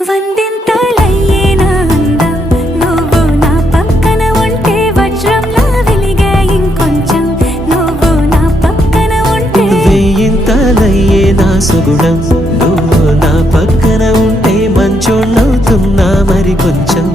వందింతలయ్యేనా అందం నువ్వు నా పక్కన ఉంటే వజ్రంలా వెలిగే ఇంకొంచెం నువ్వు నా పక్కన ఉంటే వెయ్యింతలయ్యేనా సుగుణం నువ్వు నా పక్కన ఉంటే మంచోణ్ణవుతున్నా మరి కొంచెం